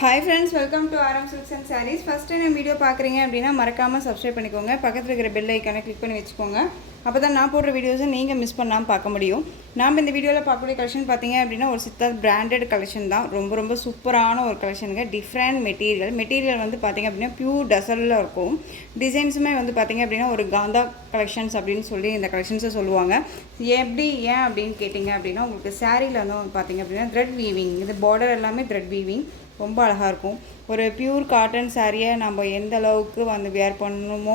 Hi friends, welcome to RM Silks and Sarees. First time video பார்க்குறீங்க அப்படின்னா மறக்காமல் subscribe பண்ணிக்கோங்க. பக்கத்தில் இருக்கிற பெல் ஐக்கானை கிளிக் பண்ணி வச்சுக்கோங்க. அப்போ தான் நான் போடுற வீடியோஸை நீங்கள் மிஸ் பண்ணாமல் பார்க்க முடியும். நாம் இந்த வீடியோவில் பார்க்கக்கூடிய கலெக்ஷன் பார்த்தீங்க அப்படின்னா ஒரு சித்தார்த் பிராண்டட் கலெக்ஷன் தான். ரொம்ப சூப்பரான ஒரு கலெக்ஷனுங்க. டிஃப்ரெண்ட் மெட்டீரியல் வந்து பார்த்திங்க அப்படின்னா பியூர் டசலில் இருக்கும். டிசைன்ஸுமே வந்து பார்த்திங்க அப்படின்னா ஒரு காந்தா கலெக்ஷன்ஸ் அப்படின்னு சொல்லி இந்த கலெக்ஷன்ஸை சொல்லுவாங்க. ஏன் அப்படின்னு கேட்டிங்க அப்படின்னா உங்களுக்கு சாரியில் வந்து பார்த்திங்க அப்படின்னா த்ரெட் வீவிங், இது பார்டர் எல்லாமே த்ரெட் வீவிங் ரொம்ப அழகாக இருக்கும். ஒரு பியூர் காட்டன் சாரியை நம்ம எந்த அளவுக்கு வந்து வேர் பண்ணணுமோ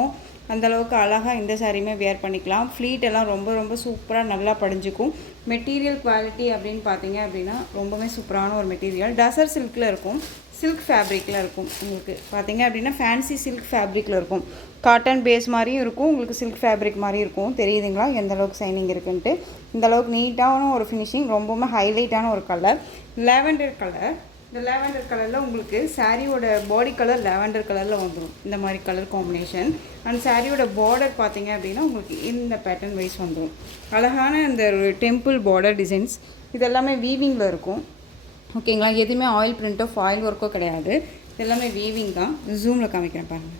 அந்தளவுக்கு அழகாக இந்த சாரியுமே வேர் பண்ணிக்கலாம். ஃப்ளீட் எல்லாம் ரொம்ப சூப்பராக நல்லா படிஞ்சுக்கும். மெட்டீரியல் குவாலிட்டி அப்படின்னு பார்த்தீங்க அப்படின்னா ரொம்பவே சூப்பரான ஒரு மெட்டீரியல். டசர் சில்கில் இருக்கும், சில்க் ஃபேப்ரிக்கில் இருக்கும். உங்களுக்கு பார்த்தீங்க அப்படின்னா ஃபேன்சி சில்க் ஃபேப்ரிக்கில் இருக்கும். காட்டன் பேஸ் மாதிரியும் இருக்கும், உங்களுக்கு சில்க் ஃபேப்ரிக் மாதிரி இருக்கும். தெரியுதுங்களா எந்த அளவுக்கு சைனிங் இருக்குன்ட்டு? இந்த அளவுக்கு நீட்டான ஒரு ஃபினிஷிங், ரொம்பவுமே ஹைலைட்டான ஒரு கலர், லேவெண்டர் கலர். இந்த லேவெண்டர் கலரில் உங்களுக்கு சாரியோட பாடி கலர் லேவெண்டர் கலரில் வந்துடும். இந்த மாதிரி கலர் காம்பினேஷன். அண்ட் சாரியோட பார்டர் பார்த்தீங்க அப்படின்னா உங்களுக்கு இந்த பேட்டர்ன் வைஸ் வந்துடும். அழகான இந்த டெம்பிள் பார்டர் டிசைன்ஸ் இதெல்லாமே வீவிங்கில் இருக்கும். ஓகேங்களா? எதுவுமே ஆயில் பிரிண்ட்டோ ஃபாயில் ஒர்க்கோ கிடையாது. இதெல்லாமே வீவிங் தான். ஜூமில் காமிக்கிறேன் பாருங்கள்,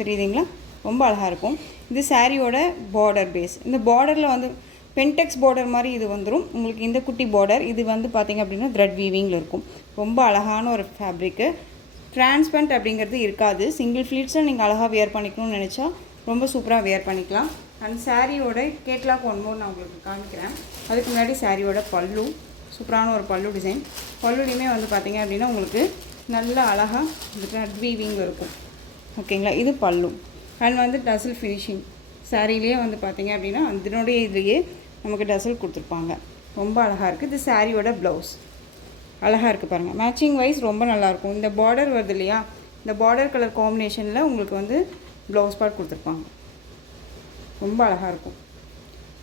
தெரியுதுங்களா? ரொம்ப அழகாக இருக்கும். இது சாரியோட பார்டர் பேஸ். இந்த பார்டரில் வந்து பென்டெக்ஸ் பார்டர் மாதிரி இது வந்துடும் உங்களுக்கு. இந்த குட்டி பார்டர் இது வந்து பார்த்திங்க அப்படின்னா த்ரெட் வீவிங்கில் இருக்கும். ரொம்ப அழகான ஒரு ஃபேப்ரிக்கு. டிரான்ஸ்பரண்ட் அப்படிங்கிறது இருக்காது. சிங்கிள் ஃப்ளீட்ஸை நீங்கள் அழகாக வேர் பண்ணிக்கணும்னு நினச்சா ரொம்ப சூப்பராக வேர் பண்ணிக்கலாம். அண்ட் சாரியோட கேட்லாக் ஒன்மோர் நான் உங்களுக்கு காமிக்கிறேன். அதுக்கு முன்னாடி சாரியோட பல்லு, சூப்பரான ஒரு பல்லு டிசைன். பல்லுலையுமே வந்து பார்த்திங்க அப்படின்னா உங்களுக்கு நல்ல அழகாக த்ரெட் வீவிங் இருக்கும். ஓகேங்களா? இது பல்லு. அண்ட் வந்து டசில் ஃபினிஷிங் சாரிலேயே வந்து பார்த்திங்க அப்படின்னா அதனுடைய இதுலேயே நமக்கு டசல் கொடுத்துருப்பாங்க. ரொம்ப அழகாக இருக்குது. இது சாரியோட ப்ளவுஸ் அழகாக இருக்குது பாருங்கள். மேட்சிங் வைஸ் ரொம்ப நல்லாயிருக்கும். இந்த பார்டர் வருது இல்லையா, இந்த பார்டர் கலர் காம்பினேஷனில் உங்களுக்கு வந்து ப்ளவுஸ் பார்ட் கொடுத்துருப்பாங்க. ரொம்ப அழகாக இருக்கும்.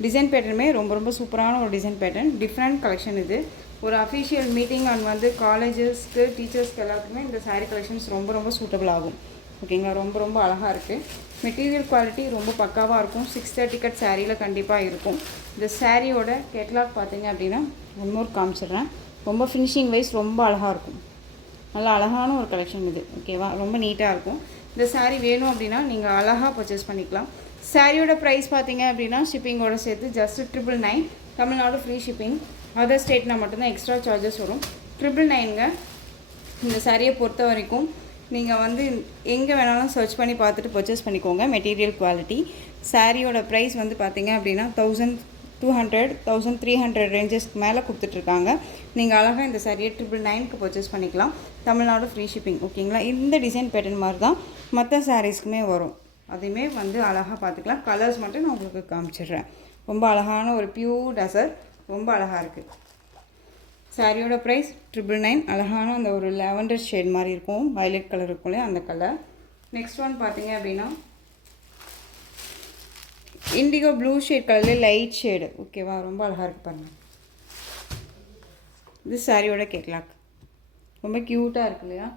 டிசைன் பேட்டர்னுமே ரொம்ப சூப்பரான ஒரு டிசைன் பேட்டர்ன். டிஃப்ரெண்ட் கலெக்ஷன் இது. ஒரு அஃபிஷியல் மீட்டிங் அண்ட் வந்து காலேஜஸ்க்கு டீச்சர்ஸ்க்கு எல்லாத்துக்குமே இந்த சாரீ கலெக்ஷன்ஸ் ரொம்ப சூட்டபிள் ஆகும். ஓகேங்களா? ரொம்ப அழகாக இருக்குது. மெட்டீரியல் குவாலிட்டி ரொம்ப பக்காவாக இருக்கும். 630 கட் சாரியில் கண்டிப்பாக இருக்கும். இந்த சாரியோட கேட்லாக் பார்த்தீங்க அப்படின்னா ஒன்மோர் காமிச்சிடுறேன். ரொம்ப ஃபினிஷிங் வைஸ் ரொம்ப அழகாக இருக்கும். நல்லா அழகான ஒரு கலெக்ஷன் இது. ஓகேவா? ரொம்ப நீட்டாக இருக்கும். இந்த சாரீ வேணும் அப்படின்னா நீங்கள் அழகாக பர்ச்சேஸ் பண்ணிக்கலாம். சாரியோட ப்ரைஸ் பார்த்தீங்க அப்படின்னா ஷிப்பிங்கோட சேர்த்து just 999. Tamil Nadu free shipping. Other ஸ்டேட்னால் மட்டும்தான் எக்ஸ்ட்ரா சார்ஜஸ் வரும். 999ங்க. இந்த சாரியை பொறுத்த வரைக்கும் நீங்கள் வந்து எங்கே வேணாலும் சர்ச் பண்ணி பார்த்துட்டு பர்ச்சேஸ் பண்ணிக்கோங்க. Material quality. சாரியோட ப்ரைஸ் வந்து பார்த்திங்க அப்படின்னா 1200 1300 ரேஞ்சஸ்க்கு மேலே கொடுத்துட்ருக்காங்க. நீங்கள் அழகாக இந்த சாரியை 999க்கு பர்ச்சேஸ் பண்ணிக்கலாம். Tamil Nadu free shipping. ஓகேங்களா? இந்த டிசைன் பேட்டர்ன் மாதிரி தான் மற்ற சாரீஸ்க்குமே வரும். அதையுமே வந்து அழகாக பார்த்துக்கலாம். கலர்ஸ் மட்டும் நான் உங்களுக்கு காமிச்சிடுறேன். ரொம்ப அழகான ஒரு பியூர் டசர், ரொம்ப அழகாக இருக்குது. சாரியோட ப்ரைஸ் 999. அழகான அந்த ஒரு லாவெண்டர் ஷேட் மாதிரி இருக்கும், வயலட் கலர் இருக்கும் இல்லையா, அந்த கலர். நெக்ஸ்ட் ஒன் பார்த்தீங்க அப்படின்னா இண்டிகோ ப்ளூ ஷேட் கலரில் லைட் ஷேடு. ஓகேவா? ரொம்ப அழகாக இருக்குது பாருங்கள். இது சாரியோட கேட்லாக். ரொம்ப க்யூட்டாக இருக்கு இல்லையா?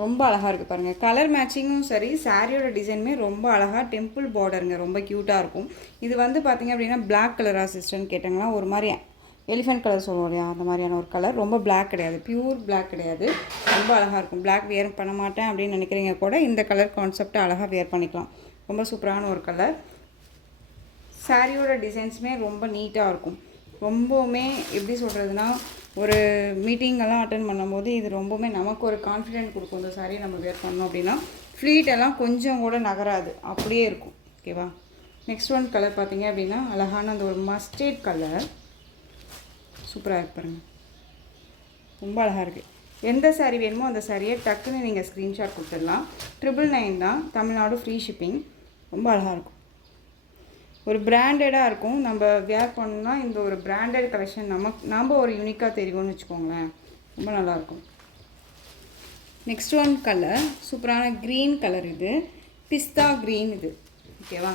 ரொம்ப அழகாக இருக்குது பாருங்கள். கலர் மேட்சிங்கும் சரி, சாரியோட டிசைனுமே ரொம்ப அழகாக டெம்பிள் பார்டருங்க, ரொம்ப க்யூட்டாக இருக்கும். இது வந்து பார்த்திங்க அப்படின்னா பிளாக் கலரா சிஸ்டர்னு கேட்டாங்கன்னா ஒரு மாதிரி எலிஃபென்ட் கலர் சொல்லுவோம் இல்லையா, அந்த மாதிரியான ஒரு கலர். ரொம்ப பிளாக் கிடையாது, பியூர் பிளாக் கிடையாது. ரொம்ப அழகாக இருக்கும். பிளாக் வேர் பண்ண மாட்டேன் அப்படின்னு நினைக்கிறீங்க கூட இந்த கலர் கான்செப்டை அழகாக வேர் பண்ணிக்கலாம். ரொம்ப சூப்பரான ஒரு கலர். சாரியோட டிசைன்ஸுமே ரொம்ப நீட்டாக இருக்கும். ரொம்பவுமே எப்படி சொல்கிறதுனா, ஒரு மீட்டிங்கெல்லாம் அட்டன் பண்ணும்போது இது ரொம்பவுமே நமக்கு ஒரு கான்ஃபிடென்ட் கொடுக்கும். இந்த சாரியை நம்ம வேர் பண்ணோம் அப்படின்னா ஃப்ளீட்டெல்லாம் கொஞ்சம் கூட நகராது, அப்படியே இருக்கும். ஓகேவா? நெக்ஸ்ட் ஒன் கலர் பார்த்தீங்க அப்படின்னா அழகான அந்த ஒரு மஸ்டர்ட் கலர். சூப்பராக இருக்கு பாருங்கள். ரொம்ப அழகாக இருக்குது. எந்த சாரீ வேணுமோ அந்த சாரியை டக்குன்னு நீங்கள் ஸ்க்ரீன்ஷாட் கொடுத்துடலாம். 999 தான். Tamil Nadu free shipping. ரொம்ப அழகாக இருக்கும். ஒரு பிராண்டடாக இருக்கும். நம்ம வேர் பண்ணோம்னா இந்த ஒரு பிராண்டட் கலெக்ஷன் நம்ம ஒரு யூனிக்காக தெரியும்னு வச்சுக்கோங்களேன். ரொம்ப நல்லாயிருக்கும். நெக்ஸ்ட் ஒன் கலர் சூப்பரான க்ரீன் கலர். இது பிஸ்தா க்ரீன். இது ஓகேவா?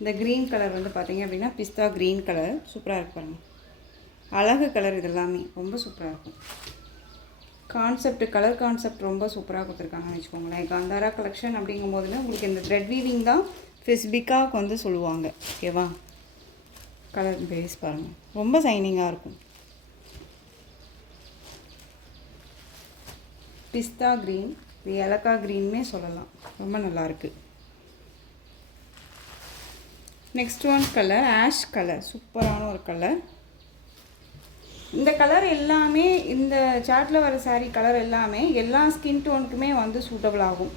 இந்த க்ரீன் கலர் வந்து பார்த்திங்க அப்படின்னா பிஸ்தா க்ரீன் கலர். சூப்பராக இருக்கு பாருங்கள். அழகு கலர். இது எல்லாமே ரொம்ப சூப்பராக இருக்கும். கலர் கான்செப்ட் ரொம்ப சூப்பராக கொடுத்துருக்காங்கன்னு வச்சுக்கோங்களேன். காந்தாரா கலெக்ஷன் அப்படிங்கும்போதுல உங்களுக்கு இந்த த்ரெட் வீவிங் தான் ஸ்பெசிஃபிக்காக வந்து சொல்லுவாங்க. ஓகேவா? கலர் பேஸ் பாருங்கள், ரொம்ப சைனிங்காக இருக்கும். பிஸ்தா க்ரீன், இது ஏலக்காய் க்ரீன்னே சொல்லலாம், ரொம்ப நல்லாயிருக்கு. Next one colour ash colour, சூப்பரான ஒரு கலர். இந்த கலர் எல்லாமே இந்த சார்ட்டில் வர சாரீ கலர் எல்லாமே எல்லா ஸ்கின் டோனுக்குமே வந்து சூட்டபிள் ஆகும்.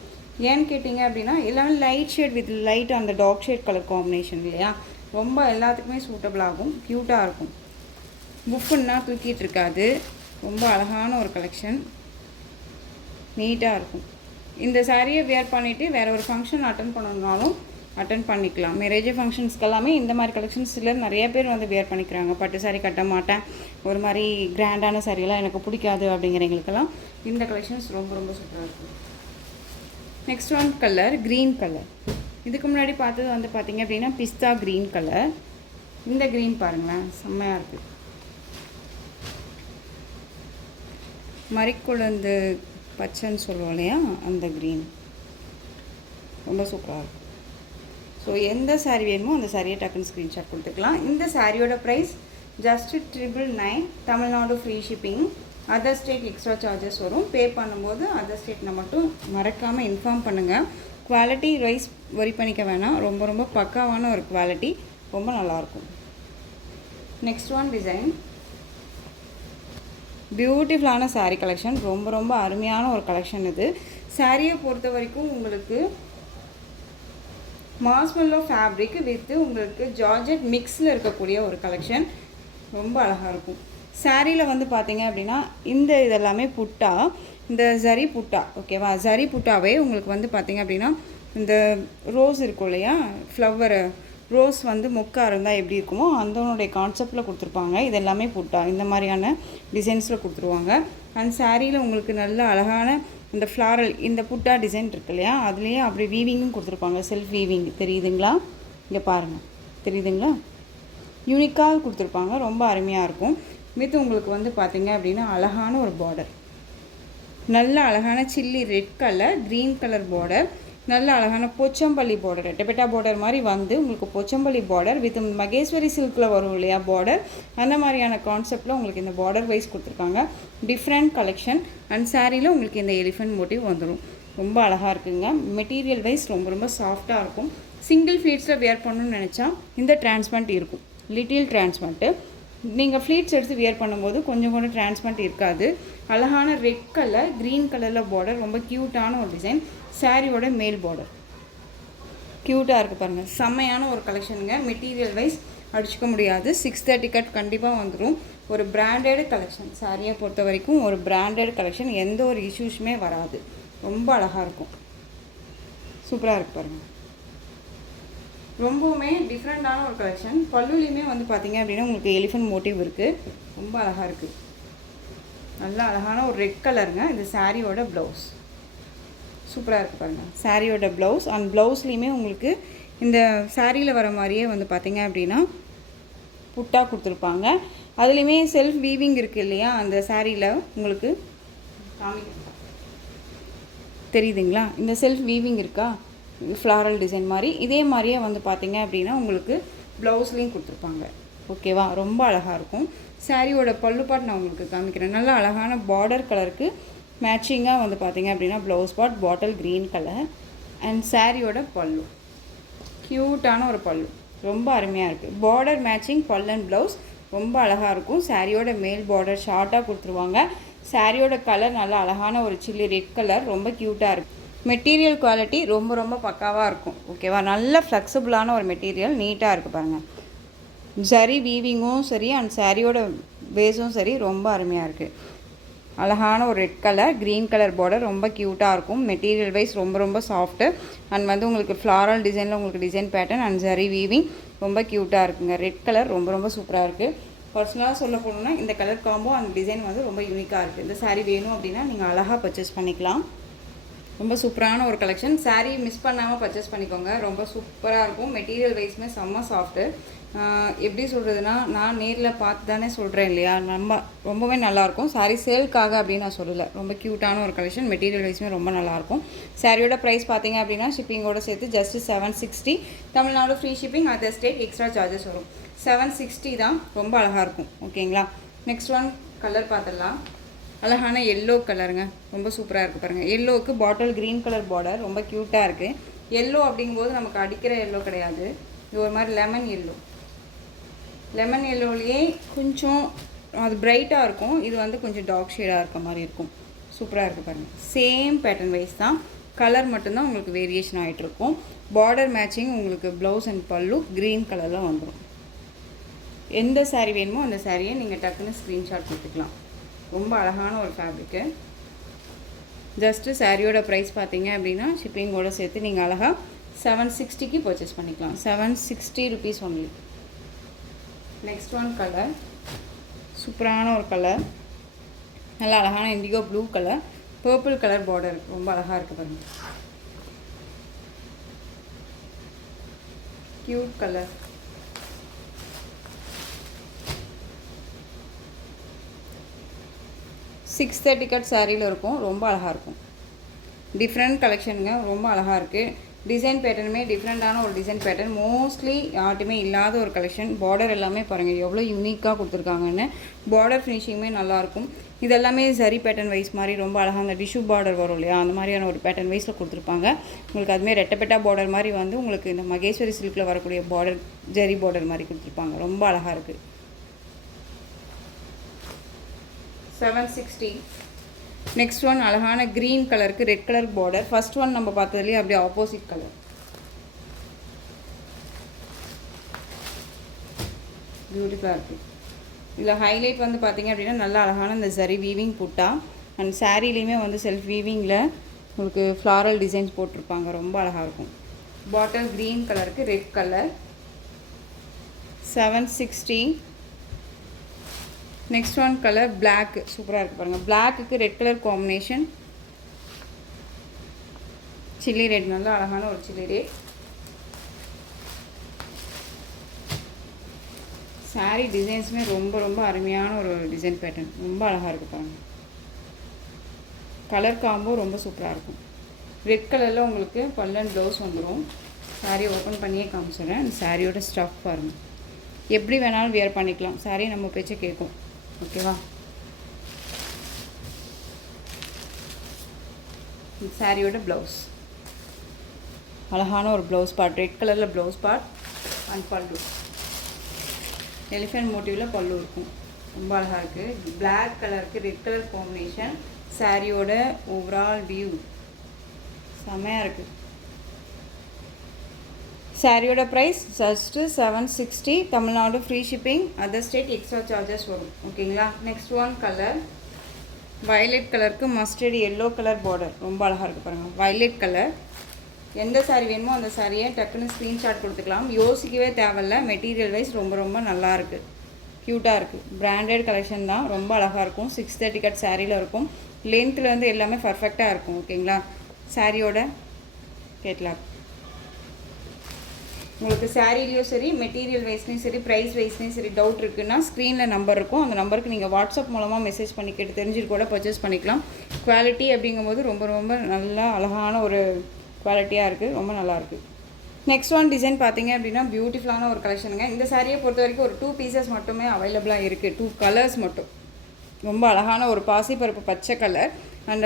ஏன்னு கேட்டிங்க அப்படின்னா எல்லாமே லைட் ஷேட் வித் லைட் அந்த டார்க் ஷேட் கலர் காம்பினேஷன் இல்லையா, ரொம்ப எல்லாத்துக்குமே சூட்டபிள் ஆகும். க்யூட்டாக இருக்கும், புஃப்புன்னா தூக்கிட்டு இருக்காது. ரொம்ப அழகான ஒரு கலெக்ஷன், நீட்டாக இருக்கும். இந்த சாரியை வியர் பண்ணிவிட்டு வேறு ஒரு ஃபங்க்ஷன் அட்டன் பண்ணணுன்னாலும் அட்டன் பண்ணிக்கலாம். மேரேஜ் ஃபங்க்ஷன்ஸ்க்கு எல்லாமே இந்த மாதிரி கலெக்ஷன்ஸ் சிலர் நிறைய பேர் வந்து வியர் பண்ணிக்கிறாங்க. பட்டு சாரி கட்ட மாட்டேன், ஒரு மாதிரி கிராண்டான சாரியெல்லாம் எனக்கு பிடிக்காது அப்படிங்கிறவங்களுக்கெல்லாம் இந்த கலெக்ஷன்ஸ் ரொம்ப ரொம்ப சூப்பராக இருக்கும். Next one colour green colour. இதுக்கு முன்னாடி பார்த்தது வந்து பார்த்திங்க அப்படின்னா பிஸ்தா க்ரீன் கலர். இந்த க்ரீன் பாருங்களேன், செம்மையாக இருக்குது. மறிக்குழந்து பச்சைன்னு சொல்லுவோம் இல்லையா, அந்த க்ரீன் ரொம்ப சூப்பராக இருக்கும். ஸோ எந்த சாரீ வேணுமோ அந்த சாரியை டக்குன்னு ஸ்க்ரீன்ஷாட் கொடுத்துக்கலாம். இந்த சாரியோட price just 999. Tamil Nadu free shipping. Other state extra charges வரும். பே பண்ணும்போது அதர் ஸ்டேட்டில் மட்டும் மறக்காமல் இன்ஃபார்ம் பண்ணுங்கள். குவாலிட்டி வைஸ் வரி பண்ணிக்க வேணாம், ரொம்ப ரொம்ப பக்காவான ஒரு குவாலிட்டி, ரொம்ப நல்லாயிருக்கும். நெக்ஸ்ட் ஒன் டிசைன், பியூட்டிஃபுல்லான சாரீ கலெக்ஷன், ரொம்ப ரொம்ப அருமையான ஒரு கலெக்ஷன் இது. சாரியை பொறுத்த வரைக்கும் உங்களுக்கு மாஸ்மெல்லோ ஃபேப்ரிக் வித்து உங்களுக்கு ஜார்ஜெட் மிக்ஸில் இருக்கக்கூடிய ஒரு கலெக்ஷன், ரொம்ப அழகாக இருக்கும். சாரியில் வந்து பார்த்திங்க அப்படின்னா இந்த இதெல்லாமே புட்டா, இந்த ஜரி புட்டா, ஓகேவா, ஜரி புட்டாவே உங்களுக்கு வந்து பார்த்திங்க அப்படின்னா இந்த ரோஸ் இருக்கும் இல்லையா, ஃப்ளவர் ரோஸ் வந்து மொக்கா இருந்தால் எப்படி இருக்குமோ அதனுடைய கான்செப்டில் கொடுத்துருப்பாங்க. இது எல்லாமே புட்டா இந்த மாதிரியான டிசைன்ஸில் கொடுத்துருவாங்க. அண்ட் சாரியில் உங்களுக்கு நல்ல அழகான இந்த ஃப்ளாரல் இந்த புட்டா டிசைன் இருக்கு இல்லையா, அதுலேயே அப்படி வீவிங்கும் கொடுத்துருப்பாங்க. செல்ஃப் வீவிங் தெரியுதுங்களா, இங்கே பாருங்கள் தெரியுதுங்களா, யூனிக்காக கொடுத்துருப்பாங்க, ரொம்ப அருமையாக இருக்கும். வித் உங்களுக்கு வந்து பார்த்திங்க அப்படின்னா அழகான ஒரு பார்டர், நல்ல அழகான chilli red colour green colour border, நல்ல அழகான போச்சம்பள்ளி பார்டர், டெபெட்டா பார்டர் மாதிரி வந்து உங்களுக்கு போச்சம்பள்ளி பார்டர் வித் மகேஸ்வரி சில்கில் வரும் இல்லையா பார்டர், அந்த மாதிரியான கான்செப்டில் உங்களுக்கு இந்த பார்டர் வைஸ் கொடுத்துருக்காங்க. Different collection. அண்ட் சாரியில் உங்களுக்கு இந்த எலிஃபென்ட் மோட்டிவ் வந்துடும், ரொம்ப அழகாக இருக்குங்க. மெட்டீரியல் வைஸ் ரொம்ப ரொம்ப சாஃப்டாக இருக்கும். சிங்கிள் ஃப்ளீட்ஸில் வியர் பண்ணணும்னு நினச்சா இந்த டிரான்ஸ்பரண்ட் இருக்கும், லிட்டில் டிரான்ஸ்பரண்ட்டு. நீங்கள் ஃப்ளீட்ஸ் எடுத்து வியர் பண்ணும்போது கொஞ்சம் கூட டிரான்ஸ்பரண்ட் இருக்காது. அழகான ரெட் கலர் க்ரீன் கலரில் பார்டர், ரொம்ப க்யூட்டான ஒரு டிசைன். சாரியோட மேல் பார்டர் க்யூட்டாக இருக்குது பாருங்கள், செம்மையான ஒரு கலெக்ஷனுங்க. மெட்டீரியல் வைஸ் அடிச்சுக்க முடியாது. 630 கட் கண்டிப்பாக வந்துடும். ஒரு பிராண்டட் கலெக்ஷன், சாரியை பொறுத்த வரைக்கும் ஒரு பிராண்டட் கலெக்ஷன், எந்த ஒரு இஷ்யூஸுமே வராது. ரொம்ப அழகாக இருக்கும், சூப்பராக இருக்குது பாருங்கள். ரொம்பவுமே டிஃப்ரெண்ட்டான ஒரு கலெக்ஷன். பல்லுலையுமே வந்து பார்த்திங்க அப்படின்னா உங்களுக்கு எலிஃபென்ட் மோட்டிவ் இருக்குது, ரொம்ப அழகாக இருக்குது. நல்ல அழகான ஒரு ரெட் கலருங்க. இது சாரியோட ப்ளவுஸ், சூப்பராக இருக்குது பாருங்கள். சாரியோட ப்ளவுஸ் அண்ட் ப்ளவுஸ்லேயுமே உங்களுக்கு இந்த சாரியில் வர மாதிரியே வந்து பார்த்திங்க அப்படின்னா புட்டா கொடுத்துருப்பாங்க. அதுலேயுமே செல்ஃப் வீவிங் இருக்குது இல்லையா, அந்த சாரியில் உங்களுக்கு தெரியுதுங்களா, இந்த செல்ஃப் வீவிங் இருக்கா, ஃப்ளாரல் டிசைன் மாதிரி, இதே மாதிரியே வந்து பார்த்திங்க அப்படின்னா உங்களுக்கு ப்ளவுஸ்லேயும் கொடுத்துருப்பாங்க. ஓகேவா, ரொம்ப அழகாக இருக்கும். சாரியோட பல்லு பாட் நான் உங்களுக்கு காமிக்கிறேன். நல்லா அழகான பார்டர் கலருக்கு மேட்சிங்காக வந்து பார்த்திங்க அப்படின்னா ப்ளவுஸ் பாட் பாட்டில் க்ரீன் கலர். அண்ட் சாரியோட பல்லு க்யூட்டான ஒரு பல்லு, ரொம்ப அருமையாக இருக்குது. பார்டர் மேட்சிங் பல் அண்ட் ப்ளவுஸ் ரொம்ப அழகாக இருக்கும். சாரியோட மேல் பார்டர் ஷார்ட்டாக கொடுத்துருவாங்க. சாரியோட கலர் நல்லா அழகான ஒரு சில்லி ரெட் கலர், ரொம்ப க்யூட்டாக இருக்குது. மெட்டீரியல் குவாலிட்டி ரொம்ப ரொம்ப பக்காவாக இருக்கும். ஓகேவா, நல்ல ஃப்ளெக்சிபிளான ஒரு மெட்டீரியல், நீட்டாக இருக்குது பாருங்கள். ஜரி வீவிங்கும் சரி அண்ட் சாரியோட பேஸும் சரி ரொம்ப அருமையாக இருக்குது. அழகான ஒரு red colour green colour border, ரொம்ப க்யூட்டாக இருக்கும். மெட்டீரியல் வைஸ் ரொம்ப ரொம்ப சாஃப்ட்டு. அண்ட் வந்து உங்களுக்கு ஃப்ளாரல் டிசைனில் உங்களுக்கு design pattern and zari weaving ரொம்ப க்யூட்டாக இருக்குங்க. ரெட் கலர் ரொம்ப ரொம்ப சூப்பராக இருக்குது. பர்சனலாக சொல்ல போகணுன்னா இந்த கலர் காம்போ அந்த டிசைன் வந்து ரொம்ப யூனிக்காக இருக்குது. இந்த சாரீ வேணும் அப்படின்னா நீங்கள் அழகாக பர்ச்சேஸ் பண்ணிக்கலாம். ரொம்ப சூப்பரான ஒரு கலெக்ஷன். சாரீ மிஸ் பண்ணாமல் பர்ச்சேஸ் பண்ணிக்கோங்க, ரொம்ப சூப்பராக இருக்கும். மெட்டீரியல் வைஸ்மே செம்ம சாஃப்ட்டு. எப்படி சொல்கிறதுனா, நான் நேரில் பார்த்து தானே சொல்கிறேன் இல்லையா, ரொம்பவே நல்லாயிருக்கும். சாரீ சேல்க்காக அப்படின்னு நான் சொல்லலை, ரொம்ப க்யூட்டான ஒரு கலெக்ஷன். மெட்டீரியல் வைஸ்மே ரொம்ப நல்லாயிருக்கும். சாரியோட ப்ரைஸ் பார்த்தீங்க அப்படின்னா ஷிப்பிங்கோடு சேர்த்து just 760. Tamil Nadu free shipping, other state extra charges வரும். 760 தான், ரொம்ப அழகாக இருக்கும். ஓகேங்களா, நெக்ஸ்ட் ஒன் கலர் பார்த்துடலாம். அழகான எல்லோ கலருங்க, ரொம்ப சூப்பராக இருக்குது பாருங்கள். எல்லோவுக்கு பாட்டில் க்ரீன் கலர் பார்டர், ரொம்ப க்யூட்டாக இருக்குது. எல்லோ அப்படிங்கும்போது நமக்கு அடிக்கிற எல்லோ கிடையாது, இது ஒரு மாதிரி லெமன் எல்லோ. லெமன் எல்லோலேயே கொஞ்சம் அது பிரைட்டாக இருக்கும், இது வந்து கொஞ்சம் டார்க் ஷேடாக இருக்க மாதிரி இருக்கும். சூப்பராக இருக்குது பாருங்கள். சேம் பேட்டர்ன் வைஸ் தான், கலர் மட்டும்தான் உங்களுக்கு வேரியேஷன் ஆகிட்ருக்கும். பார்டர் மேட்சிங் உங்களுக்கு ப்ளவுஸ் அண்ட் பல்லு க்ரீன் கலரில் வந்துடும். எந்த சாரீ வேணுமோ அந்த சாரியை நீங்கள் டக்குன்னு ஸ்க்ரீன்ஷாட் கொடுத்துக்கலாம். ரொம்ப அழகான ஒரு ஃபேப்ரிக்கு. ஜஸ்ட்டு சாரியோட ப்ரைஸ் பார்த்தீங்க அப்படின்னா ஷிப்பிங்கோடு சேர்த்து நீங்கள் அழகாக 760க்கு பர்ச்சேஸ் பண்ணிக்கலாம். 760 rupees only. Next one colour, சூப்பரான ஒரு கலர், நல்லா அழகான indigo blue colour, purple colour border, ரொம்ப அழகாக இருக்குது பாருங்கள். Cute colour. $630 கட் சாரியில் இருக்கும், ரொம்ப அழகாக இருக்கும். டிஃப்ரெண்ட் கலெக்ஷனுங்க, ரொம்ப அழகாக இருக்குது. டிசைன் பேட்டர்னுமே டிஃப்ரெண்ட்டான ஒரு டிசைன் பேட்டர்ன், மோஸ்ட்லி யார்ட்டுமே இல்லாத ஒரு கலெக்ஷன். பார்டர் எல்லாமே பாருங்கள் எவ்வளோ யூனிக்காக கொடுத்துருக்காங்கன்னு. பார்டர் ஃபினிஷிங்குமே நல்லாயிருக்கும். இது எல்லாமே சரி பேட்டர்ன் வைஸ் மாதிரி ரொம்ப அழகாக அந்த டிஷ்யூ பார்டர் வரும் இல்லையா, அந்த மாதிரியான ஒரு பேட்டர்ன் வைஸில் கொடுத்துருப்பாங்க. உங்களுக்கு அதுமாதிரி ரெட்டப்பெட்டா பார்டர் மாதிரி வந்து உங்களுக்கு இந்த மகேஸ்வரி சில்கில் வரக்கூடிய பார்டர் ஜெரி பார்டர் மாதிரி கொடுத்துருப்பாங்க, ரொம்ப அழகாக இருக்குது. 760. நெக்ஸ்ட் ஒன் அழகான க்ரீன் கலருக்கு red colour border. First one நம்ம பார்த்ததுலேயே அப்படியே ஆப்போசிட் கலர், பியூட்டிஃபுல்லாக இருக்குது. இதில் ஹைலைட் வந்து பார்த்திங்க அப்படின்னா நல்லா அழகான இந்த சரி வீவிங் புட்டா, அண்ட் சாரீலேயுமே வந்து செல்ஃப் வீவிங்கில் உங்களுக்கு ஃப்ளாரல் டிசைன்ஸ் போட்டிருப்பாங்க, ரொம்ப அழகாக இருக்கும். பாட்டில் க்ரீன் கலருக்கு red colour. 760. Next one colour black, சூப்பராக இருக்குது பாருங்கள். பிளாக்குக்கு red colour combination, chilli red, நல்லா அழகான ஒரு சில்லி ரெட். சாரீ டிசைன்ஸுமே ரொம்ப ரொம்ப அருமையான ஒரு டிசைன் பேட்டர்ன், ரொம்ப அழகாக இருக்குது பாருங்கள். கலர் காம்போ ரொம்ப சூப்பராக இருக்கும். ரெட் கலரில் உங்களுக்கு பல்லன் ப்ளவுஸ் வந்துடும். சாரீ ஓப்பன் பண்ணியே காமிச்சிடுறேன். அந்த சாரியோட ஸ்டஃப் பாருங்கள், எப்படி வேணாலும் வியர் பண்ணிக்கலாம். சாரீ நம்ம பேச்சை கேட்கும், ஓகேவா. சாரியோட ப்ளவுஸ் அழகான ஒரு ப்ளவுஸ் பார்ட், ரெட் கலரில் blouse part and pallu elephant மோட்டிவில் பல்லு இருக்கும், ரொம்ப அழகாக இருக்குது. பிளாக் கலருக்கு ரெட் கலர் காம்பினேஷன். சாரியோட ஓவரால் வியூ செம்மையாக இருக்குது. சாரியோட price just 760. Tamil Nadu free shipping, other state extra charges வரும், ஓகேங்களா. நெக்ஸ்ட் ஒன் கலர் வயலட் கலருக்கு மஸ்டர்ட் எல்லோ கலர் பார்டர், ரொம்ப அழகாக இருக்குது பாருங்கள். Violet colour. எந்த சாரீ வேணுமோ அந்த சாரியை டக்குன்னு ஸ்க்ரீன்ஷாட் கொடுத்துக்கலாம், யோசிக்கவே தேவையில்ல. மெட்டீரியல் வைஸ் ரொம்ப ரொம்ப நல்லாயிருக்கு, க்யூட்டாக இருக்குது. பிராண்டட் கலெக்ஷன் தான், ரொம்ப அழகாக இருக்கும். 630 கட் சாரியில் இருக்கும். லென்த்தில் வந்து எல்லாமே பர்ஃபெக்டாக இருக்கும், ஓகேங்களா. சாரியோட கேட்லாக் உங்களுக்கு சாரீலையும் சரி, மெட்டீரியல் வைஸ்லையும் சரி, ப்ரைஸ் வைஸ்லையும் சரி டவுட் இருக்குன்னா ஸ்க்ரீனில் நம்பர் இருக்கும், அந்த நம்பருக்கு நீங்கள் வாட்ஸ்அப் மூலமாக மெசேஜ் பண்ணி கேட்டு தெரிஞ்சுட்டு கூட பர்ச்சேஸ் பண்ணிக்கலாம். குவாலிட்டி அப்படிங்கும்போது ரொம்ப ரொம்ப நல்லா அழகான ஒரு குவாலிட்டியாக இருக்குது, ரொம்ப நல்லாயிருக்கு. நெக்ஸ்ட் ஒன் டிசைன் பார்த்தீங்க அப்படின்னா பியூட்டிஃபுல்லான ஒரு கலெக்ஷனுங்க. இந்த சாரியை பொறுத்த வரைக்கும் ஒரு 2 பீசஸ் மட்டுமே அவைலபிளாக இருக்குது, 2 கலர்ஸ் மட்டும். ரொம்ப அழகான ஒரு பாசிப்பருப்பு பச்சை கலர் அண்ட்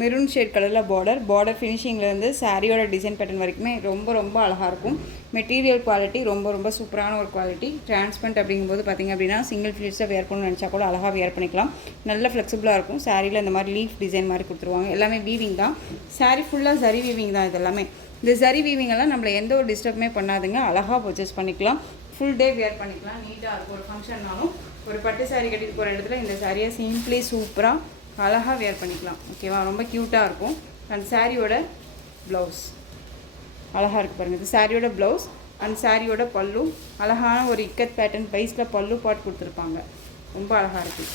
மெரூன் ஷேட் கலரில் பார்டர் ஃபினிஷிங்லேருந்து சாரியோட டிசைன் பேட்டர்ன் வரைக்குமே ரொம்ப ரொம்ப அழகாக இருக்கும். மெட்டீரியல் குவாலிட்டி ரொம்ப ரொம்ப சூப்பரான ஒரு குவாலிட்டி. டிரான்ஸ்பரண்ட் அப்படிங்கும்போது பார்த்திங்க அப்படின்னா சிங்கிள் ஃபிளிட்ஸாக வேர் பண்ணணும்னு நினச்சா கூட அழகாக வேர் பண்ணிக்கலாம், நல்ல ஃப்ளெக்சிபிளாக இருக்கும். சாரியில் இந்த மாதிரி லீஃப் டிசைன் மாதிரி கொடுத்துருவாங்க, எல்லாமே வீவிங் தான். சாரி ஃபுல்லாக சரி வீவிங் தான். இது எல்லாமே இந்த சரி வீவிங்கெல்லாம் நம்மளை எந்த ஒரு டிஸ்டர்புமே பண்ணாதுங்க, அழகாக பர்ச்சேஸ் பண்ணிக்கலாம். ஃபுல் டே வேர் பண்ணிக்கலாம், நீட்டாக இருக்கும். ஒரு ஃபங்க்ஷன்னாலும் ஒரு பட்டு சாரீ கட்டிட்டு போகிற இடத்துல இந்த சாரியை சிம்பிளி சூப்பராக அழகாக வேர் பண்ணிக்கலாம், ஓகேவா. ரொம்ப க்யூட்டாக இருக்கும். அண்ட் சாரியோட ப்ளவுஸ் அழகாக இருக்குது பாருங்கள். இது சாரியோட ப்ளவுஸ் அண்ட் சாரியோட பல்லு அழகான ஒரு இக்கத் பேட்டர்ன் வைஸில் பல்லு பாட் கொடுத்துருப்பாங்க, ரொம்ப அழகாக இருக்குது.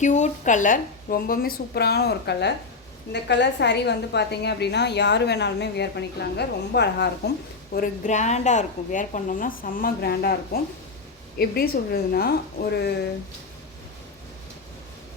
க்யூட் கலர், ரொம்பவுமே சூப்பரான ஒரு கலர். இந்த கலர் சாரீ வந்து பார்த்தீங்க அப்படின்னா யார் வேணாலுமே வேர் பண்ணிக்கலாங்க, ரொம்ப அழகாக இருக்கும். ஒரு கிராண்டாக இருக்கும், வேர் பண்ணோம்னா செம்ம கிராண்டாக இருக்கும். எப்படி சொல்கிறதுனா ஒரு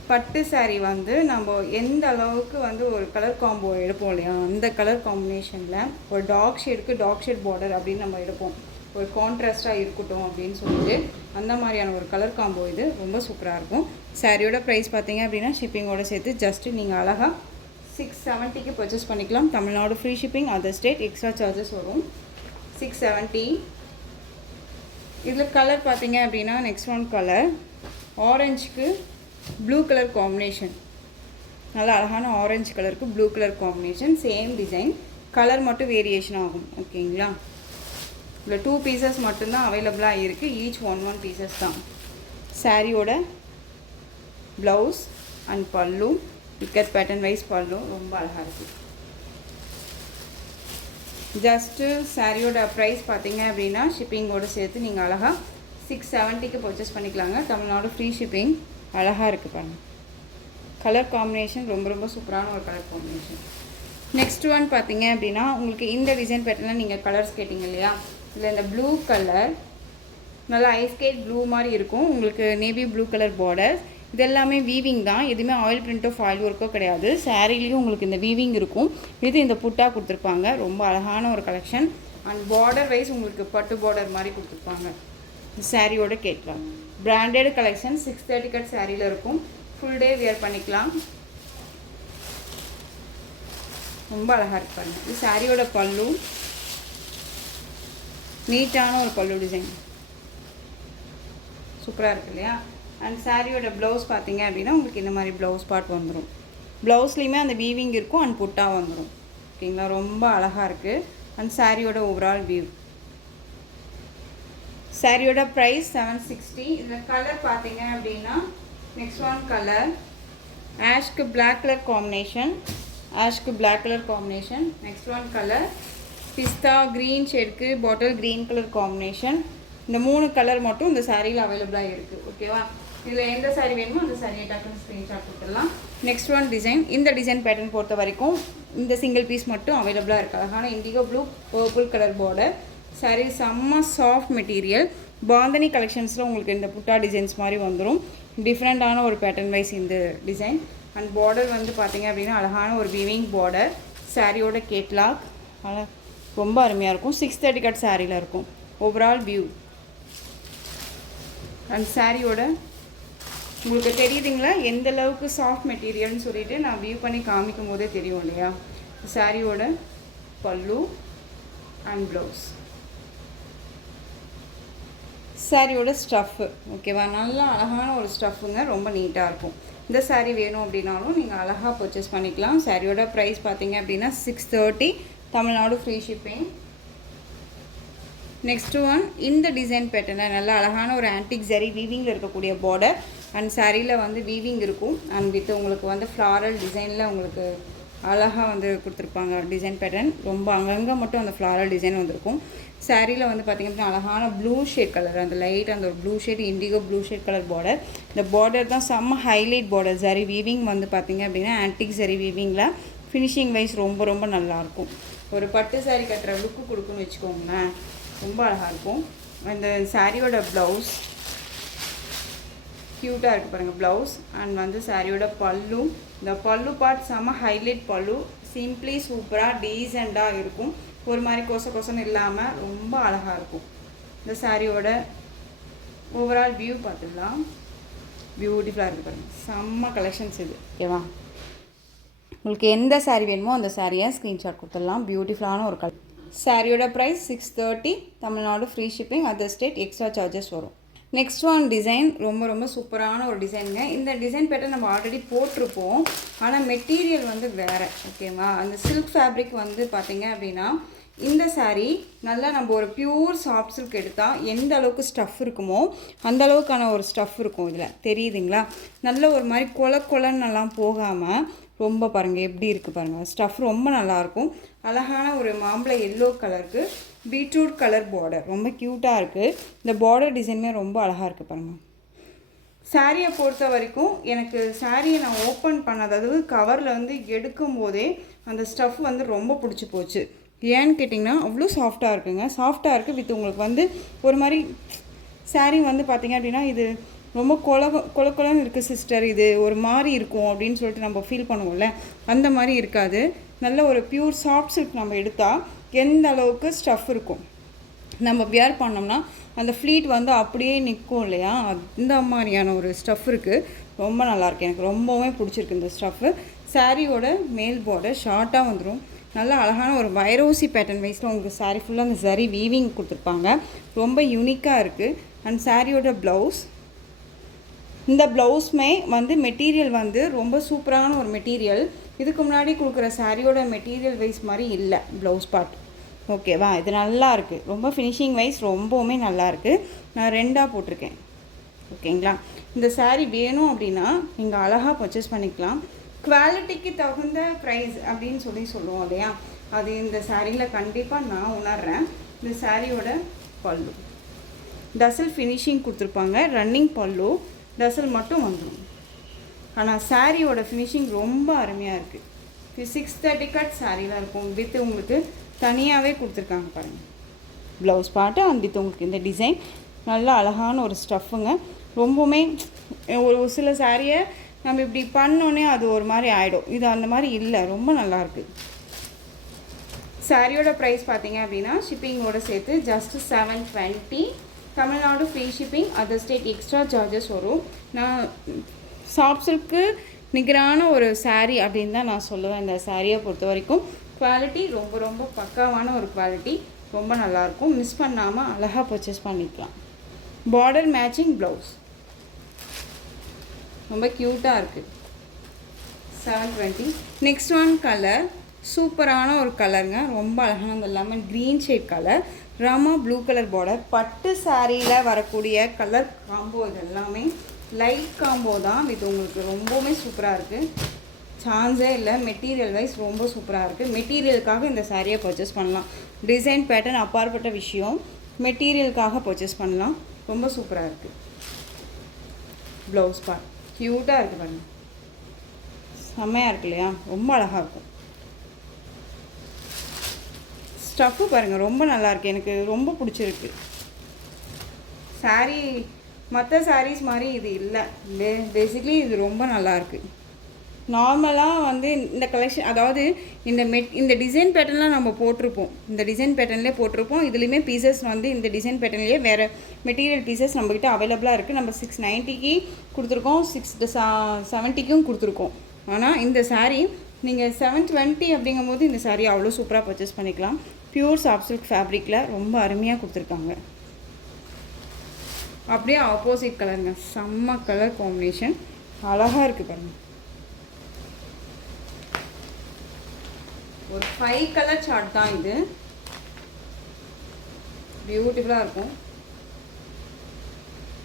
பட்டு சாரீ வந்து நம்ம எந்த அளவுக்கு வந்து ஒரு கலர் காம்போ எடுப்போம் இல்லையா, அந்த கலர் காம்பினேஷனில் ஒரு டார்க் ஷேட் பார்டர் அப்படின்னு நம்ம எடுப்போம், ஒரு கான்ட்ராஸ்ட்டாக இருக்கட்டும் அப்படின்னு சொல்லிட்டு அந்த மாதிரியான ஒரு கலர் காம்போ இது ரொம்ப சூப்பராக இருக்கும். சாரியோட ப்ரைஸ் பார்த்தீங்க அப்படின்னா ஷிப்பிங்கோட சேர்த்து ஜஸ்ட்டு நீங்கள் அழகாக 670க்கு பர்ச்சேஸ் பண்ணிக்கலாம். Tamil Nadu free shipping, other state extra charges வரும். 670. இதில் கலர் பார்த்தீங்க அப்படின்னா நெக்ஸ்ட் ஒன் கலர் ஆரஞ்சுக்கு ப்ளூ கலர் காம்பினேஷன், நல்லா அழகான ஆரஞ்சு கலருக்கு blue colour combination, same design, colour மட்டும் வேரியேஷன் ஆகும். ஓகேங்களா? இதில் 2 பீசஸ் மட்டும்தான் அவைலபிளாக இருக்குது. ஈச் 1 பீசஸ் தான். சாரியோட ப்ளவுஸ் அண்ட் பல்லு, இக்கட் பேட்டர்ன் வைஸ் பல்லு ரொம்ப அழகாக இருக்குது. ஜஸ்ட்டு சாரியோட ப்ரைஸ் பார்த்தீங்க அப்படின்னா ஷிப்பிங்கோடு சேர்த்து நீங்கள் அழகாக 670க்கு பர்ச்சேஸ் பண்ணிக்கலாங்க. Tamil Nadu free shipping. அழகாக இருக்குது பாருங்கள். கலர் காம்பினேஷன் ரொம்ப ரொம்ப சூப்பரான ஒரு கலர் காம்பினேஷன். நெக்ஸ்ட் ஒன் பார்த்தீங்க அப்படின்னா உங்களுக்கு இந்த டிசைன் பேட்டர்னில் நீங்கள் கலர்ஸ் கேட்டிங்க இல்லையா, இதில் இந்த ப்ளூ கலர் நல்லா ஐஸ்கேட் ப்ளூ மாதிரி இருக்கும். உங்களுக்கு நேவி ப்ளூ கலர் பார்டர். இது எல்லாமே வீவிங் தான், எதுவுமே ஆயில் பிரிண்ட்டோ ஃபாயில் ஒர்க்கோ கிடையாது. சாரீலேயும் உங்களுக்கு இந்த வீவிங் இருக்கும். இது இந்த புட்டா கொடுத்துருப்பாங்க. ரொம்ப அழகான ஒரு கலெக்ஷன். அண்ட் பார்டர் வைஸ் உங்களுக்கு பட்டு பார்டர் மாதிரி கொடுத்துருப்பாங்க. சாரியோட கேட்கலாம். பிராண்டட் கலெக்ஷன் 630 கட் சாரியில் இருக்கும். ஃபுல் டே வியர் பண்ணிக்கலாம். ரொம்ப அழகாக இருப்பாங்க. இது சாரியோட பல்லு, நீட்டான ஒரு பல்லு டிசைன் சூப்பராக இருக்குது இல்லையா. அண்ட் சாரியோட ப்ளவுஸ் பார்த்தீங்க அப்படின்னா உங்களுக்கு இந்த மாதிரி ப்ளவுஸ் பார்ட் வந்துடும். ப்ளவுஸ்லேயுமே அந்த வீவிங் இருக்கும் அண்ட் புட்டா வந்துடும். ஓகேங்களா? ரொம்ப அழகாக இருக்குது. அண்ட் சாரியோட ஓவரால் வியூ. சாரியோட ப்ரைஸ் 760. இதில் கலர் பார்த்தீங்க அப்படின்னா நெக்ஸ்ட் ஒன் கலர் ஆஷ்க்கு பிளாக் கலர் காம்பினேஷன், ஆஷ்க்கு black colour combination. Next one colour pista green ஷேட்க்கு பாட்டில் க்ரீன் கலர் காம்பினேஷன். இந்த 3 கலர் மட்டும் இந்த சாரியில் அவைலபிளாக இருக்குது. ஓகேவா? இதில் எந்த சாரி வேணுமோ அந்த சாரியை டக்குன்னு ஸ்க்ரீன்ஷாட் கொடுத்துடலாம். Next one design. இந்த டிசைன் பேட்டர்ன் பொறுத்த வரைக்கும் இந்த சிங்கிள் பீஸ் மட்டும் அவைலபிளாக இருக்குது. அழகான indigo blue purple colour border. Sorry செம்ம சாஃப்ட் மெட்டீரியல். பாந்தனி கலெக்ஷன்ஸில் உங்களுக்கு இந்த புட்டா டிசைன்ஸ் மாதிரி வந்துடும். டிஃப்ரெண்ட்டான ஒரு பேட்டர்ன் வைஸ் இந்த டிசைன். அண்ட் பார்டர் வந்து பார்த்திங்க அப்படின்னா அழகான ஒரு வீவிங் பார்டர். சாரியோட கேட்லாக் ரொம்ப அருமையாக இருக்கும். 630 கட் சாரியில் இருக்கும். Overall view. அண்ட் சாரியோட உங்களுக்கு தெரியுதுங்களா எந்த அளவுக்கு சாஃப்ட் மெட்டீரியல்னு சொல்லிட்டு நான் வியூ பண்ணி காமிக்கும் போதே தெரியும் இல்லையா. சாரியோட பல்லு அண்ட் ப்ளவுஸ். சாரியோட ஸ்டஃப்பு ஓகேவா, நல்லா அழகான ஒரு ஸ்டஃப்புங்க, ரொம்ப நீட்டாக இருக்கும். இந்த சாரீ வேணும் அப்படின்னாலும் நீங்கள் அழகாக பர்ச்சேஸ் பண்ணிக்கலாம். சாரியோட ப்ரைஸ் பார்த்தீங்க அப்படின்னா 630, Tamil Nadu free shipping. Next one இந்த டிசைன் பேட்டர்னில் நல்லா அழகான ஒரு ஆன்டிக் ஜரி வீவிங்கில் இருக்கக்கூடிய பார்டர். அண்ட் சாரியில் வந்து வீவிங் இருக்கும். அண்ட் வித் உங்களுக்கு வந்து ஃப்ளாரல் டிசைனில் உங்களுக்கு அழகாக வந்து கொடுத்துருப்பாங்க டிசைன் பேட்டர்ன். ரொம்ப அங்கங்கே மட்டும் அந்த ஃப்ளாரல் டிசைன் வந்திருக்கும். சாரியில் வந்து பார்த்திங்க அப்படின்னா அழகான ப்ளூ ஷேட் கலர், அந்த லைட் அந்த ஒரு blue shade indigo blue shade colour border. இந்த பார்டர் தான் செம்ம ஹைலைட் பார்டர். ஜரி வீவிங் வந்து பார்த்திங்க அப்படின்னா ஆன்டிக் ஜரி வீவிங்கில் ஃபினிஷிங் வைஸ் ரொம்ப ரொம்ப நல்லாயிருக்கும். ஒரு பட்டு சாரீ கட்டுற லுக்கு கொடுக்குன்னு வச்சுக்கோங்களேன், ரொம்ப அழகாக இருக்கும். இந்த சாரியோட ப்ளவுஸ் க்யூட்டாக இருக்குது பாருங்கள் ப்ளவுஸ். அண்ட் வந்து சாரியோட பல்லு, இந்த பல்லு பார்ட் செம்ம ஹைலைட் பல்லு. சிம்பிளி சூப்பராக டீசெண்டாக இருக்கும். ஒரு மாதிரி கொசன்னு இல்லாமல் ரொம்ப அழகாக இருக்கும். இந்த சாரியோட ஓவரால் வியூ பார்த்துடலாம். பியூட்டிஃபுல்லாக இருக்குது பாருங்கள். செம்ம கலெக்ஷன்ஸ் இது. ஓகேவா? உங்களுக்கு எந்த சாரீ வேணுமோ அந்த சாரியை ஸ்க்ரீன்ஷாட் கொடுத்துடலாம். பியூட்டிஃபுல்லான ஒரு கலர். சாரியோட price 630, Tamil Nadu free shipping, other state extra charges வரும். நெக்ஸ்ட் ஒன் டிசைன் ரொம்ப ரொம்ப சூப்பரான ஒரு டிசைனுங்க. இந்த டிசைன் பேட்டர் நம்ம ஆல்ரெடி போட்டிருப்போம், ஆனால் மெட்டீரியல் வந்து வேறு. ஓகேவா? அந்த சில்க் ஃபேப்ரிக் வந்து பார்த்திங்க அப்படின்னா இந்த சாரீ நல்லா நம்ம ஒரு பியூர் சாஃப்ட் சில்க் எடுத்தால் எந்த அளவுக்கு ஸ்டஃப் இருக்குமோ அந்த அளவுக்கான ஒரு ஸ்டஃப் இருக்கும். இதில் தெரியுதுங்களா? நல்ல ஒரு மாதிரி கொலன்னெல்லாம் போகாமல் ரொம்ப பாருங்கள் எப்படி இருக்குது பாருங்கள். ஸ்டஃப் ரொம்ப நல்லாயிருக்கும். அழகான ஒரு மாம்பழ எல்லோ கலருக்கு பீட்ரூட் கலர் பார்டர் ரொம்ப க்யூட்டாக இருக்குது. இந்த பார்டர் டிசைனுமே ரொம்ப அழகாக இருக்குது பாருங்கள். சாரியை பொறுத்த வரைக்கும் எனக்கு சாரியை நான் ஓப்பன் பண்ணது, அதாவது கவரில் வந்து எடுக்கும் போதே அந்த ஸ்டஃப் வந்து ரொம்ப பிடிச்சி போச்சு. ஏன்னு கேட்டிங்கன்னா அவ்வளோ சாஃப்டாக இருக்குங்க. சாஃப்டாக இருக்குது வித் உங்களுக்கு வந்து ஒரு மாதிரி சாரீ வந்து பார்த்திங்க அப்படின்னா இது ரொம்ப கொலன்னு இருக்குது சிஸ்டர், இது ஒரு மாதிரி இருக்கும் அப்படின்னு சொல்லிட்டு நம்ம ஃபீல் பண்ணுவோம்ல, அந்த மாதிரி இருக்காது. நல்ல ஒரு பியூர் சாஃப்ட் சில்க் நம்ம எடுத்தால் எந்த அளவுக்கு ஸ்டஃப் இருக்கும், நம்ம வியர் பண்ணோம்னா அந்த ஃப்ளீட் வந்து அப்படியே நிற்கும் இல்லையா, அந்த மாதிரியான ஒரு ஸ்டஃப் இருக்குது. ரொம்ப நல்லாயிருக்கு, எனக்கு ரொம்பவுமே பிடிச்சிருக்கு இந்த ஸ்டஃப்பு. சாரியோட மேல் பார்டர் ஷார்ட்டாக வந்துடும். நல்லா அழகான ஒரு வைரோசி பேட்டர்ன் வைஸில் உங்களுக்கு சாரீ ஃபுல்லாக அந்த சரி வீவிங் கொடுத்துருப்பாங்க. ரொம்ப யூனிக்காக இருக்குது. அண்ட் சாரியோட ப்ளவுஸ், இந்த ப்ளவுஸுமே வந்து மெட்டீரியல் வந்து ரொம்ப சூப்பரான ஒரு மெட்டீரியல். இதுக்கு முன்னாடி கொடுக்குற சாரியோட மெட்டீரியல் வைஸ் மாதிரி இல்லை ப்ளவுஸ் பார்ட். ஓகேவா, இது நல்லா இருக்குது. ரொம்ப ஃபினிஷிங் வைஸ் ரொம்பவுமே நல்லாயிருக்கு. நான் 2ஆக போட்டிருக்கேன். ஓகேங்களா, இந்த சாரீ வேணும் அப்படின்னா நீங்கள் அழகாக பர்ச்சேஸ் பண்ணிக்கலாம். குவாலிட்டிக்கு தகுந்த ப்ரைஸ் அப்படின்னு சொல்லுவோம் இல்லையா, அது இந்த சாரியில் கண்டிப்பாக நான் உணர்கிறேன். இந்த சாரியோட பல்லு டசல் ஃபினிஷிங் கொடுத்துருப்பாங்க. ரன்னிங் பல்லு டசல் மட்டும் வந்துடும். ஆனால் சாரியோட ஃபினிஷிங் ரொம்ப அருமையாக இருக்குது. 630 கட் சாரியில் இருக்கும். வித் உங்களுக்கு தனியாகவே கொடுத்துருக்காங்க பாருங்கள் ப்ளவுஸ் பார்ட்டு. அண்ட் வித் உங்களுக்கு இந்த டிசைன் நல்லா அழகான ஒரு ஸ்டஃப்புங்க. ரொம்பவுமே ஒரு சில சாரியை நம்ம இப்படி பண்ணோன்னே அது ஒரு மாதிரி ஆகிடும். இது அந்த மாதிரி இல்லை, ரொம்ப நல்லாயிருக்கு. சாரியோட ப்ரைஸ் பார்த்தீங்க அப்படின்னா ஷிப்பிங்கோடு சேர்த்து just 720. Tamil Nadu free shipping, other state extra charges வரும். நான் சாஃப்ட் சில்க்கு நிகரான ஒரு சாரீ அப்படின்னு தான் நான் சொல்லுவேன். இந்த சாரியை பொறுத்த வரைக்கும் குவாலிட்டி ரொம்ப ரொம்ப பக்காவான ஒரு குவாலிட்டி, ரொம்ப நல்லாயிருக்கும். மிஸ் பண்ணாமல் அழகாக பர்ச்சேஸ் பண்ணிக்கலாம். பார்டர் மேட்சிங் ப்ளவுஸ் ரொம்ப க்யூட்டாக இருக்குது. 720. நெக்ஸ்ட் ஒன் கலர் சூப்பரான ஒரு கலருங்க. ரொம்ப அழகான அந்த lemon green shade colour, Rama blue colour border. பட்டு சாரியில் வரக்கூடிய கலர் காம்போ இது எல்லாமே லைட் காம்போ தான். இது உங்களுக்கு ரொம்பவுமே சூப்பராக இருக்குது, சான்ஸே இல்லை. மெட்டீரியல் வைஸ் ரொம்ப சூப்பராக இருக்குது. மெட்டீரியலுக்காக இந்த சாரியை பர்ச்சேஸ் பண்ணலாம். டிசைன் பேட்டர்ன் அப்பாற்பட்ட விஷயம், மெட்டீரியலுக்காக பர்ச்சேஸ் பண்ணலாம். ரொம்ப சூப்பராக இருக்குது. ப்ளவுஸ் பார்ட் க்யூட்டாக இருக்குது பாருங்கள், செம்மையாக இருக்கு இல்லையா, ரொம்ப அழகாக இருக்கும். ஸ்டஃப்பு பாருங்கள் ரொம்ப நல்லாயிருக்கு, எனக்கு ரொம்ப பிடிச்சிருக்கு. சாரீ மற்ற சாரீஸ் மாதிரி இது இல்லை. பேசிக்லி இது ரொம்ப நல்லாயிருக்கு. நார்மலாக வந்து இந்த கலெக்ஷன், அதாவது இந்த டிசைன் பேட்டர்ன்லாம் நம்ம போட்டிருப்போம், இந்த டிசைன் பேட்டர்ன்லேயே போட்டிருப்போம். இதுலேயுமே பீசஸ் வந்து இந்த டிசைன் பேட்டர்ன்லேயே வேறு மெட்டீரியல் பீசஸ் நம்மக்கிட்ட அவைலபிளாக இருக்குது. நம்ம 690க்கு கொடுத்துருக்கோம், 670க்கும் கொடுத்துருக்கோம். ஆனால் இந்த சாரீ நீங்கள் 720 அப்படிங்கும்போது இந்த சாரீ அவ்வளோ சூப்பராக பர்ச்சேஸ் பண்ணிக்கலாம். பியூர் சாஃப்ட் சில்க் ஃபேப்ரிக்கில் ரொம்ப அருமையாக கொடுத்துருக்காங்க. அப்படியே ஆப்போசிட் கலருங்க, செம்ம கலர் காம்பினேஷன், அழகாக இருக்குது பாருங்கள். ஒரு 5 கலர் சார்ட் தான் இது, பியூட்டிஃபுல்லாக இருக்கும்.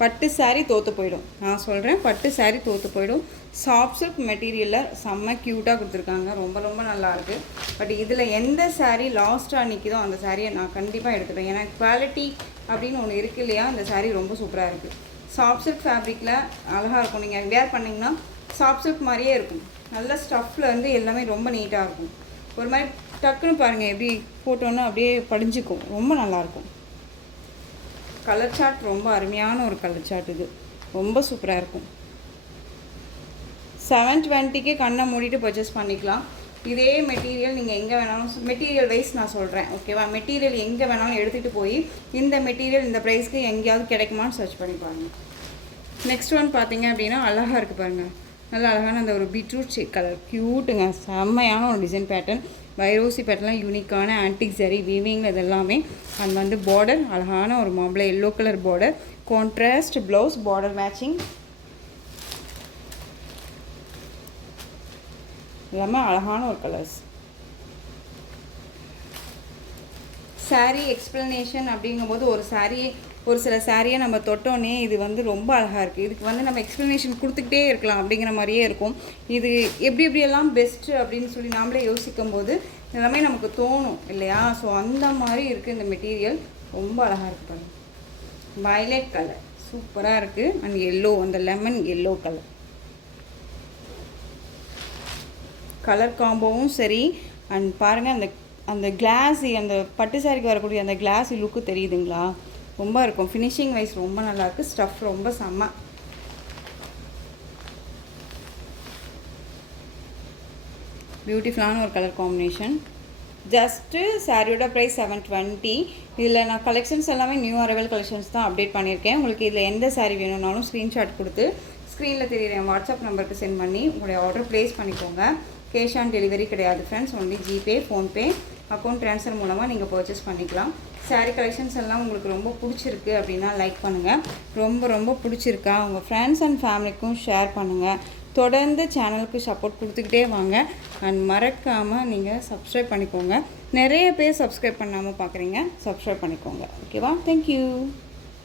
பட்டு சாரீ தோற்று போயிடும், நான் சொல்கிறேன், பட்டு சாரீ தோற்று போயிடும். சாஃப்ட் சில்க் மெட்டீரியலில் செம்ம க்யூட்டாக கொடுத்துருக்காங்க, ரொம்ப ரொம்ப நல்லாயிருக்கு. பட் இதில் எந்த சாரீ லாஸ்ட்டாக நிற்கிதோ அந்த சாரியை நான் கண்டிப்பாக எடுத்துப்பேன். ஏன்னா குவாலிட்டி அப்படின்னு ஒன்று இருக்குது இல்லையா, இந்த சாரீ ரொம்ப சூப்பராக இருக்குது. சாஃப்ட் சில்க் ஃபேப்ரிக்கில் அழகாக இருக்கும். நீங்கள் வேர் பண்ணிங்கன்னா சாஃப்ட் சில்க் மாதிரியே இருக்கும். நல்ல ஸ்டஃப்பில் வந்து எல்லாமே ரொம்ப நீட்டாக இருக்கும். ஒரு மாதிரி டக்குன்னு பாருங்கள், எப்படி போட்டோன்னா அப்படியே படிஞ்சிக்கும், ரொம்ப நல்லாயிருக்கும். கலர் சார்ட் ரொம்ப அருமையான ஒரு கலர் சார்ட், இது ரொம்ப சூப்பராக இருக்கும். 720க்கு கண்ணை மூடிட்டு பர்ச்சேஸ் பண்ணிக்கலாம். இதே மெட்டீரியல் நீங்கள் எங்கே வேணாலும், மெட்டீரியல் வைஸ் நான் சொல்கிறேன் ஓகேவா, மெட்டீரியல் எங்கே வேணாலும் எடுத்துகிட்டு போய் இந்த மெட்டீரியல் இந்த ப்ரைஸ்க்கு எங்கேயாவது கிடைக்குமான்னு சர்ச் பண்ணி பாருங்கள். நெக்ஸ்ட் ஒன் பார்த்தீங்க அப்படின்னா அழகாக இருக்குது பாருங்கள், நல்லா அழகான அந்த ஒரு பீட்ரூட் ஷேட் கலர், க்யூட்டுங்க, செம்மையான ஒரு டிசைன் பேட்டர்ன். வைரோசி பேட்டர்லாம் யூனிக்கான ஆன்டிக் ஜரி வீவிங் இது எல்லாமே. அண்ட் வந்து பார்டர் அழகான ஒரு மாம்பழம் yellow colour border, contrast blouse, border matching, எல்லாமே அழகான ஒரு கலர்ஸ். சாரீ எக்ஸ்ப்ளனேஷன் அப்படிங்கும்போது ஒரு சில சாரியை நம்ம தொட்டோன்னே இது வந்து ரொம்ப அழகாக இருக்குது, இதுக்கு வந்து நம்ம எக்ஸ்ப்ளனேஷன் கொடுத்துக்கிட்டே இருக்கலாம் அப்படிங்கிற மாதிரியே இருக்கும். இது எப்படியெல்லாம் பெஸ்ட்டு அப்படின்னு சொல்லி நாமளே யோசிக்கும் போது எல்லாமே நமக்கு தோணும் இல்லையா. ஸோ அந்த மாதிரி இருக்குது இந்த மெட்டீரியல், ரொம்ப அழகாக இருக்குது பாருங்கள். வயலட் கலர் சூப்பராக இருக்குது. அண்ட் எல்லோ, அந்த லெமன் எல்லோ கலர் கலர் காம்போவும் சரி. அண்ட் பாருங்கள் அந்த கிளாஸி, அந்த பட்டு சாரிக்கு வரக்கூடிய அந்த கிளாஸி லுக்கு தெரியுதுங்களா, ரொம்ப இருக்கும். ஃபினிஷிங் வைஸ் ரொம்ப நல்லாயிருக்கு. ஸ்டஃப் ரொம்ப செம்ம. பியூட்டிஃபுல்லான ஒரு கலர் காம்பினேஷன். ஜஸ்ட்டு சாரியோட ப்ரைஸ் 720. இதில் நான் கலெக்ஷன்ஸ் எல்லாமே நியூ அரைவல் கலெக்ஷன்ஸ் தான் அப்டேட் பண்ணியிருக்கேன். உங்களுக்கு இதில் எந்த சாரீ வேணும்னாலும் ஸ்க்ரீன்ஷாட் கொடுத்து ஸ்க்ரீனில் தெரியுற என் வாட்ஸ்அப் நம்பருக்கு சென்ட் பண்ணி உங்களுடைய ஆர்டர் ப்ளேஸ் பண்ணிக்கோங்க. கேஷ் ஆன் டெலிவரி கிடையாது friends, only GPay, PhonePe, account transfer மூலமாக நீங்கள் பர்ச்சேஸ் பண்ணிக்கலாம். சாரீ கலெக்ஷன்ஸ் எல்லாம் உங்களுக்கு ரொம்ப பிடிச்சிருக்கு அப்படின்னா லைக் பண்ணுங்கள். ரொம்ப ரொம்ப பிடிச்சிருக்கா உங்கள் ஃப்ரெண்ட்ஸ் அண்ட் ஃபேமிலிக்கும் ஷேர் பண்ணுங்கள். தொடர்ந்து சேனலுக்கு சப்போர்ட் கொடுத்துக்கிட்டே வாங்க. அண்ட் மறக்காமல் நீங்கள் சப்ஸ்கிரைப் பண்ணிக்கோங்க. நிறைய பேர் சப்ஸ்கிரைப் பண்ணாமல் பார்க்குறீங்க, சப்ஸ்கிரைப் பண்ணிக்கோங்க. ஓகேவா? தேங்க்யூ.